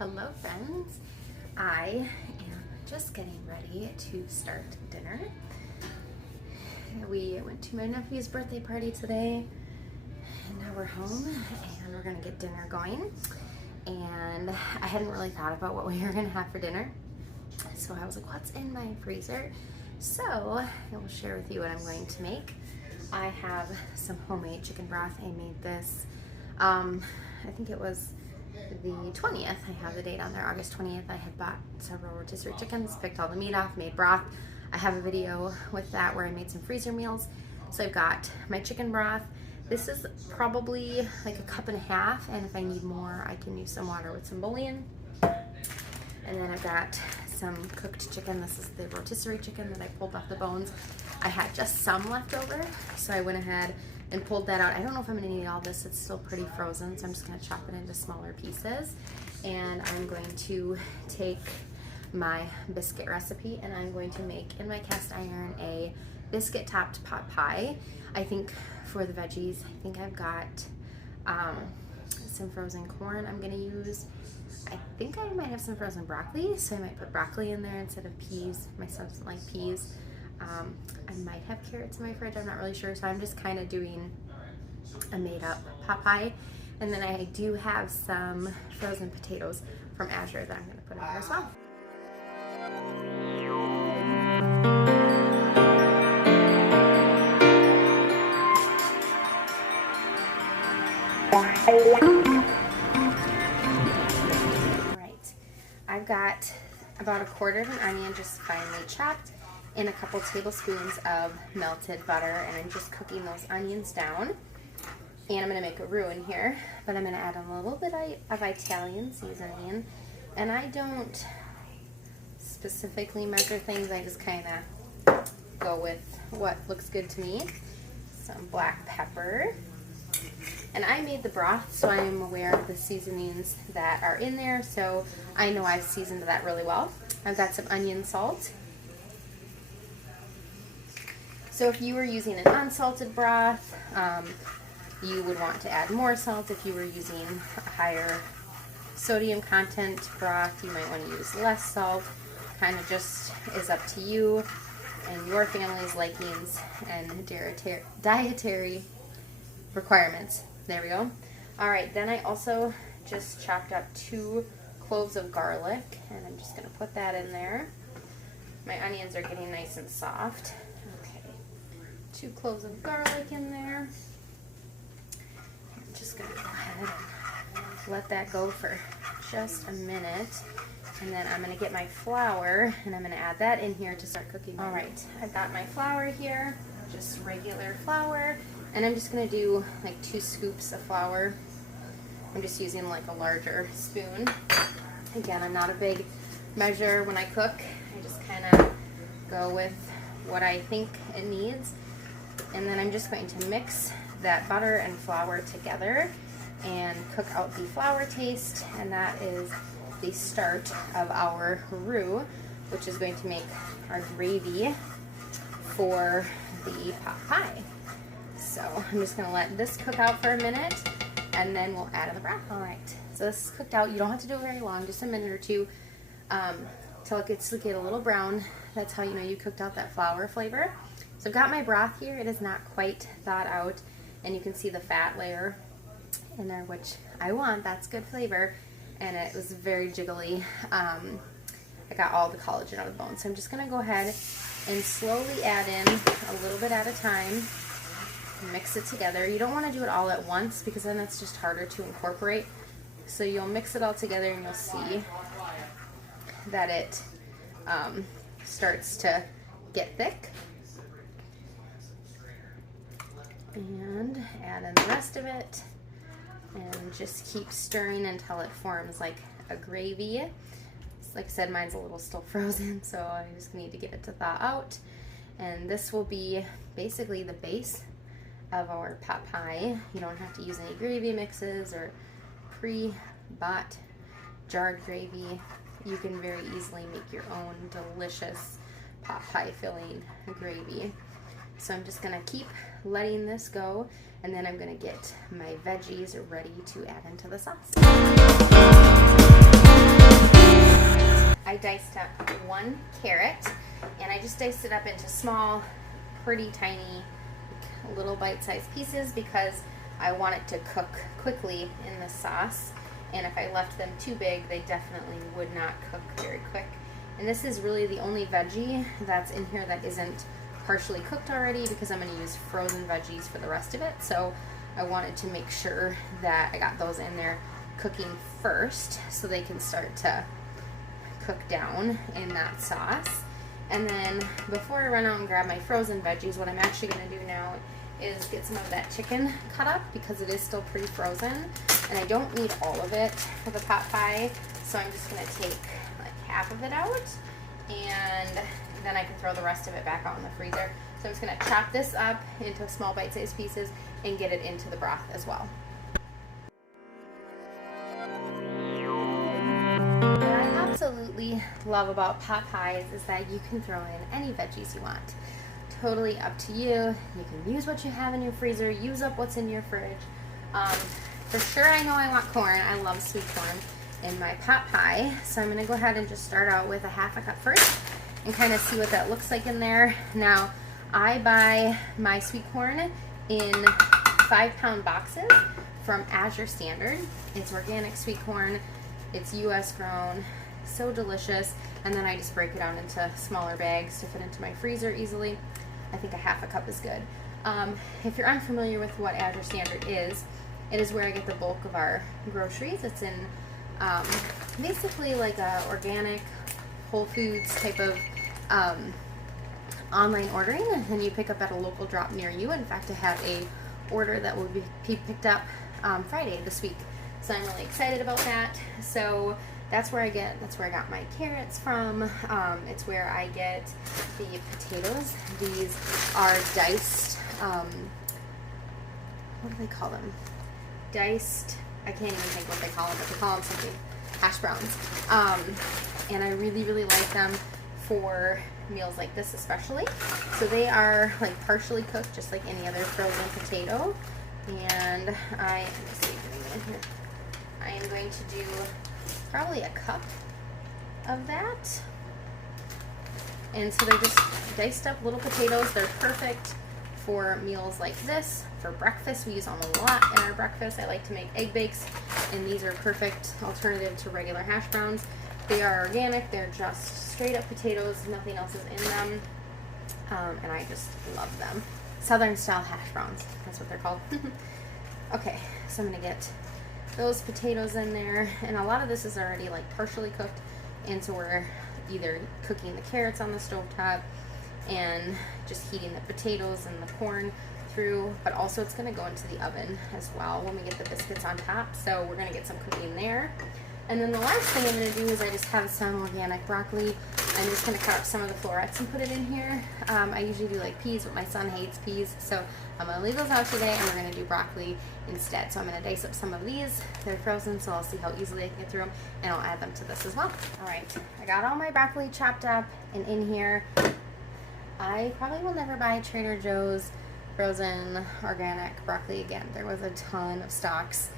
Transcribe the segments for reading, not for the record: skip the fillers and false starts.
Hello friends, I am just getting ready to start dinner. We went to my nephew's birthday party today and now we're home and we're gonna get dinner going. And I hadn't really thought about what we were gonna have for dinner, so I was like, what's in my freezer? So I will share with you what I'm going to make. I have some homemade chicken broth. I made this, I think it was the 20th. I have the date on there, August 20th. I had bought several rotisserie chickens, picked all the meat off, made broth. I have a video with that where I made some freezer meals. So I've got my chicken broth. This is probably like a cup and a half, and if I need more, I can use some water with some bouillon. And then I've got some cooked chicken. This is the rotisserie chicken that I pulled off the bones. I had just some left over, so I went ahead and pulled that out. I don't know if I'm gonna eat all this. It's still pretty frozen, so I'm just gonna chop it into smaller pieces. And I'm going to take my biscuit recipe and I'm going to make in my cast iron a biscuit topped pot pie. I think for the veggies, I think I've got some frozen corn I'm gonna use. I think I might have some frozen broccoli, so I might put broccoli in there instead of peas. My son doesn't like peas. I might have carrots in my fridge, I'm not really sure, so I'm just kind of doing a made-up pot pie. And then I do have some frozen potatoes from Azure that I'm going to put in there as well. Alright, I've got about a quarter of an onion just finely chopped, and a couple tablespoons of melted butter, and I'm just cooking those onions down. And I'm gonna make a roux in here, but I'm gonna add a little bit of Italian seasoning. And I don't specifically measure things, I just kinda go with what looks good to me. Some black pepper. And I made the broth, so I'm aware of the seasonings that are in there, so I know I've seasoned that really well. I've got some onion salt. So if you were using an unsalted broth, you would want to add more salt. If you were using a higher sodium content broth, you might want to use less salt. Kind of just is up to you and your family's likings and dietary requirements. There we go. Alright, then I also just chopped up 2 cloves of garlic, and I'm just going to put that in there. My onions are getting nice and soft. 2 cloves of garlic in there. I'm just gonna go ahead and let that go for just a minute. And then I'm gonna get my flour and I'm gonna add that in here to start cooking. Alright, I've got my flour here, just regular flour. And I'm just gonna do like 2 scoops of flour. I'm just using like a larger spoon. Again, I'm not a big measure when I cook. I just kind of go with what I think it needs. And then I'm just going to mix that butter and flour together and cook out the flour taste, and that is the start of our roux, which is going to make our gravy for the pot pie. So I'm just going to let this cook out for a minute and then we'll add the broth. Alright, so this is cooked out. You don't have to do it very long, just a minute or two, till it gets to get a little brown. That's how you know you cooked out that flour flavor. So I've got my broth here. It is not quite thawed out, and you can see the fat layer in there, which I want. That's good flavor, and it was very jiggly. I got all the collagen out of the bone, so I'm just going to go ahead and slowly add in a little bit at a time. Mix it together. You don't want to do it all at once because then it's just harder to incorporate. So you'll mix it all together and you'll see that it starts to get thick. And add in the rest of it and just keep stirring until it forms like a gravy. Like I said, mine's a little still frozen, so I just need to get it to thaw out. And this will be basically the base of our pot pie. You don't have to use any gravy mixes or pre-bought jarred gravy. You can very easily make your own delicious pot pie filling gravy. So I'm just gonna keep letting this go, and then I'm gonna get my veggies ready to add into the sauce. got 1 carrot, and I just diced it up into small, pretty tiny, little bite-sized pieces because I want it to cook quickly in the sauce. And if I left them too big, they definitely would not cook very quick. And this is really the only veggie that's in here that isn't partially cooked already, because I'm going to use frozen veggies for the rest of it. So I wanted to make sure that I got those in there cooking first so they can start to cook down in that sauce. And then before I run out and grab my frozen veggies, what I'm actually going to do now is get some of that chicken cut up because it is still pretty frozen, and I don't need all of it for the pot pie, so I'm just going to take like half of it out, and then I can throw the rest of it back out in the freezer. So I'm just going to chop this up into small bite-sized pieces and get it into the broth as well. What I absolutely love about pot pies is that you can throw in any veggies you want. Totally up to you. You can use what you have in your freezer, use up what's in your fridge. For sure, I know I want corn. I love sweet corn in my pot pie, so I'm going to go ahead and just start out with a half a cup first and kind of see what that looks like in there. Now, I buy my sweet corn in 5-pound boxes from Azure Standard. It's organic sweet corn. It's US grown. So delicious. And then I just break it out into smaller bags to fit into my freezer easily. I think a half a cup is good. If you're unfamiliar with what Azure Standard is, it is where I get the bulk of our groceries. It's in basically like a organic Whole Foods type of online ordering, and then you pick up at a local drop near you. In fact, I have a order that will be picked up Friday this week, so I'm really excited about that. So that's where I got my carrots from. It's where I get the potatoes. These are diced, what do they call them? Diced, I can't even think what they call them, but they call them something, hash browns. And I really, really like them for meals like this especially. So they are like partially cooked, just like any other frozen potato. And let me see, in here. I am going to do probably a cup of that. And so they're just diced up little potatoes. They're perfect for meals like this. For breakfast, we use them a lot in our breakfast. I like to make egg bakes, and these are perfect alternative to regular hash browns. They are organic. They're just straight up potatoes. Nothing else is in them. And I just love them. Southern style hash browns. That's what they're called. Okay, so I'm going to get those potatoes in there, and a lot of this is already like partially cooked, and so we're either cooking the carrots on the stovetop and just heating the potatoes and the corn through, but also it's going to go into the oven as well when we get the biscuits on top, so we're going to get some cooking there. And then the last thing I'm going to do is I just have some organic broccoli. I'm just going to cut up some of the florets and put it in here. I usually do like peas, but my son hates peas, so I'm going to leave those out today, and we're going to do broccoli instead. So I'm going to dice up some of these. They're frozen, so I'll see how easily I can get through them, and I'll add them to this as well. All right, I got all my broccoli chopped up and in here. I probably will never buy Trader Joe's frozen organic broccoli again. There was a ton of stalks,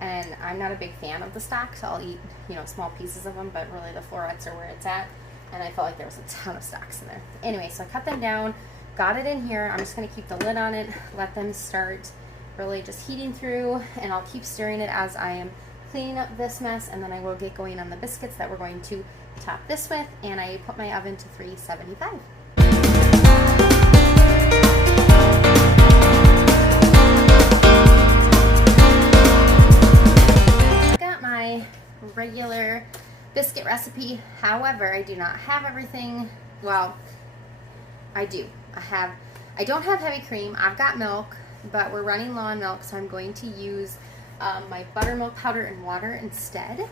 and I'm not a big fan of the stalks. I'll eat, small pieces of them, but really the florets are where it's at. And I felt like there was a ton of stalks in there. Anyway, so I cut them down, got it in here. I'm just going to keep the lid on it, let them start really just heating through, and I'll keep stirring it as I am cleaning up this mess, and then I will get going on the biscuits that we're going to top this with, and I put my oven to 375. I got my regular biscuit recipe. However, I do not have everything. Well, I do. I don't have heavy cream. I've got milk, but we're running low on milk, so I'm going to use my buttermilk powder and water instead.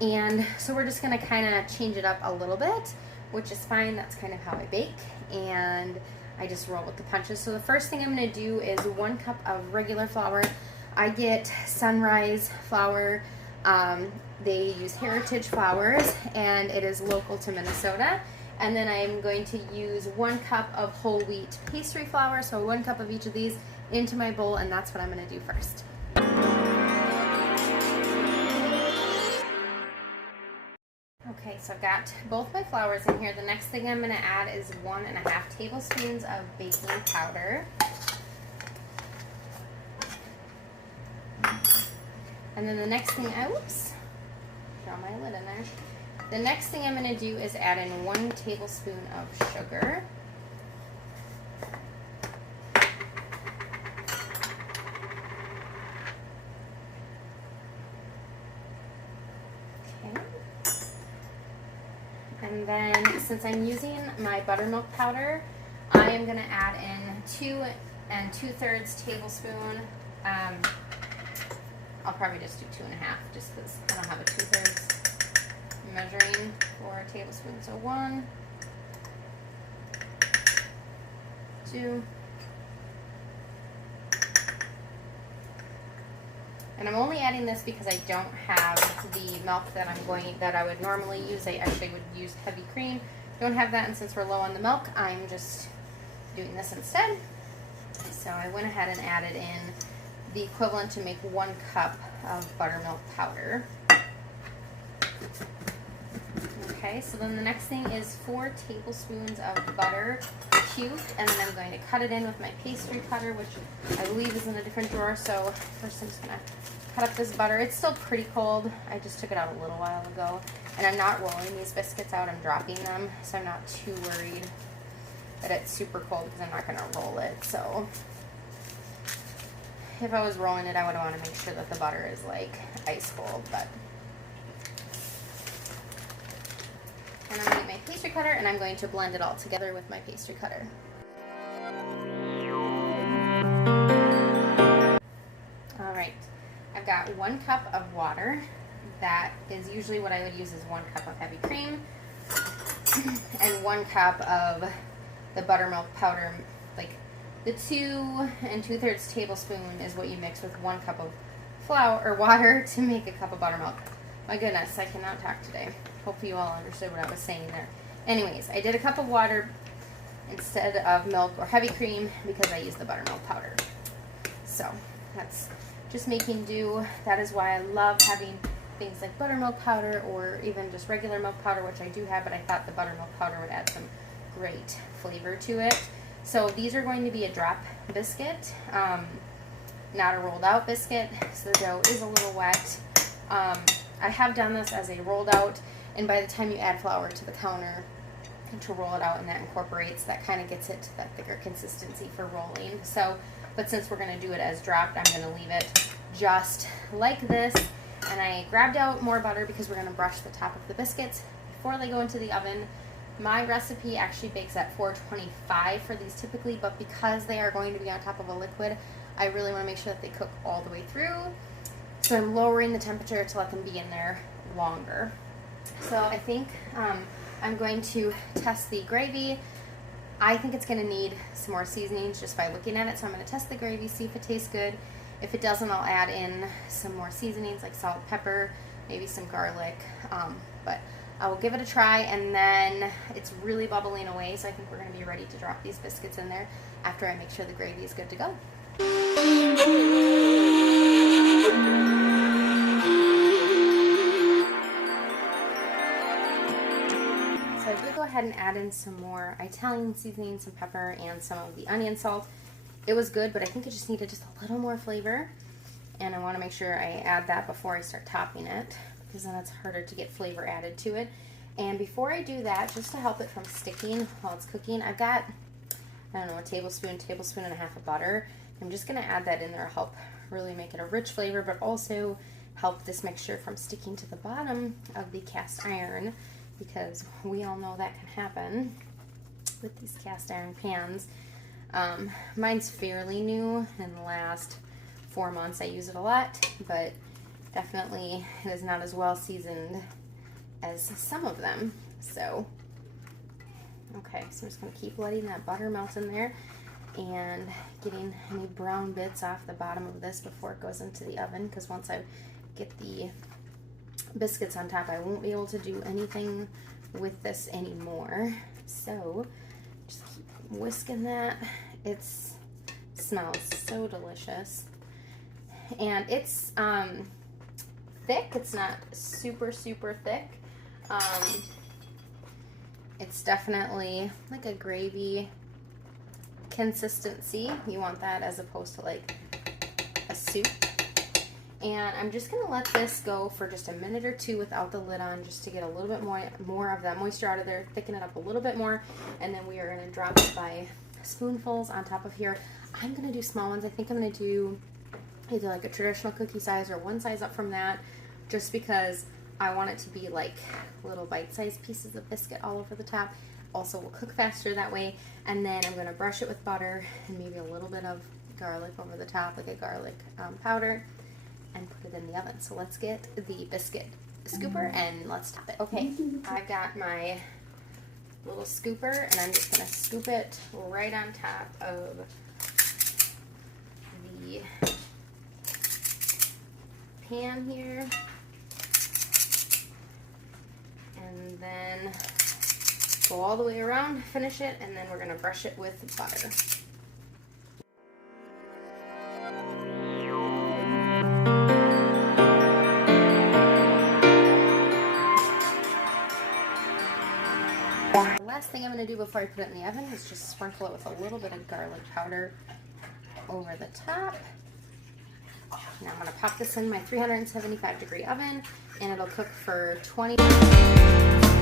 And so we're just going to kind of change it up a little bit, which is fine. That's kind of how I bake, and I just roll with the punches. So the first thing I'm going to do is 1 cup of regular flour. I get Sunrise flour. They use heritage flours, and it is local to Minnesota. And then I'm going to use 1 cup of whole wheat pastry flour, so 1 cup of each of these into my bowl, and that's what I'm going to do first. Okay, so I've got both my flours in here. The next thing I'm going to add is 1.5 tablespoons of baking powder. And then the next thing, draw my lid in there. The next thing I'm going to do is add in 1 tablespoon of sugar. Okay. And then since I'm using my buttermilk powder, I am going to add in 2 2/3 tablespoon. I'll probably just do 2.5 just because I don't have a 2/3 measuring for a tablespoon. So 1, 2, and I'm only adding this because I don't have the milk that I would normally use. I actually would use heavy cream. Don't have that, and since we're low on the milk, I'm just doing this instead. So I went ahead and added in the equivalent to make 1 cup of buttermilk powder. Okay, so then the next thing is 4 tablespoons of butter cubed, and then I'm going to cut it in with my pastry cutter, which I believe is in a different drawer. So first I'm just going to cut up this butter. It's still pretty cold. I just took it out a little while ago, and I'm not rolling these biscuits out. I'm dropping them, so I'm not too worried that it's super cold because I'm not going to roll it. So if I was rolling it, I would want to make sure that the butter is like ice cold. But and I'm going to get my pastry cutter, and I'm going to blend it all together with my pastry cutter. All right, I've got 1 cup of water. That is usually what I would use is 1 cup of heavy cream and 1 cup of the buttermilk powder. Like the 2 2/3 tablespoon is what you mix with 1 cup of flour or water to make a cup of buttermilk. My goodness, I cannot talk today. Hopefully you all understood what I was saying there. Anyways, I did a cup of water instead of milk or heavy cream because I used the buttermilk powder. So that's just making do. That is why I love having things like buttermilk powder or even just regular milk powder, which I do have, but I thought the buttermilk powder would add some great flavor to it. So these are going to be a drop biscuit, not a rolled out biscuit, so the dough is a little wet. I have done this as a rolled out, and by the time you add flour to the counter to roll it out, and that incorporates, that kind of gets it to that thicker consistency for rolling. So, but since we're going to do it as dropped, I'm going to leave it just like this. And I grabbed out more butter because we're going to brush the top of the biscuits before they go into the oven. My recipe actually bakes at 425 for these typically, but because they are going to be on top of a liquid, I really want to make sure that they cook all the way through. So I'm lowering the temperature to let them be in there longer. So I think I'm going to test the gravy. I think it's going to need some more seasonings just by looking at it. So I'm going to test the gravy, see if it tastes good. If it doesn't, I'll add in some more seasonings like salt, pepper, maybe some garlic. But I will give it a try, and then it's really bubbling away, so I think we're going to be ready to drop these biscuits in there after I make sure the gravy is good to go. So I did go ahead and add in some more Italian seasoning, some pepper, and some of the onion salt. It was good, but I think it just needed just a little more flavor, and I want to make sure I add that before I start topping it, because then it's harder to get flavor added to it. And before I do that, just to help it from sticking while it's cooking, I've got, I don't know, a tablespoon and a half of butter. I'm just going to add that in there to help really make it a rich flavor, but also help this mixture from sticking to the bottom of the cast iron, because we all know that can happen with these cast iron pans. Mine's fairly new. In the last 4 months I use it a lot, but definitely it is not as well seasoned as some of them. So, okay, so I'm just going to keep letting that butter melt in there and getting any brown bits off the bottom of this before it goes into the oven, because once I get the biscuits on top, I won't be able to do anything with this anymore. So just keep whisking that. It smells so delicious, and it's thick. It's not super thick, It's definitely like a gravy consistency. You want that as opposed to like a soup. And I'm just gonna let this go for just a minute or two without the lid on, just to get a little bit more of that moisture out of there, thicken it up a little bit more, and then we are gonna drop it by spoonfuls on top of here. I'm gonna do small ones. I think I'm gonna do either like a traditional cookie size or one size up from that, just because I want it to be like little bite-sized pieces of biscuit all over the top. Also will cook faster that way. And then I'm gonna brush it with butter and maybe a little bit of garlic over the top, like a garlic powder, and put it in the oven. So let's get the biscuit scooper and let's top it. Okay, I've got my little scooper and I'm just gonna scoop it right on top of the pan here. And then go all the way around, finish it, and then we're gonna brush it with butter. The last thing I'm going to do before I put it in the oven is just sprinkle it with a little bit of garlic powder over the top. Now I'm going to pop this in my 375-degree oven, and it'll cook for 20 minutes.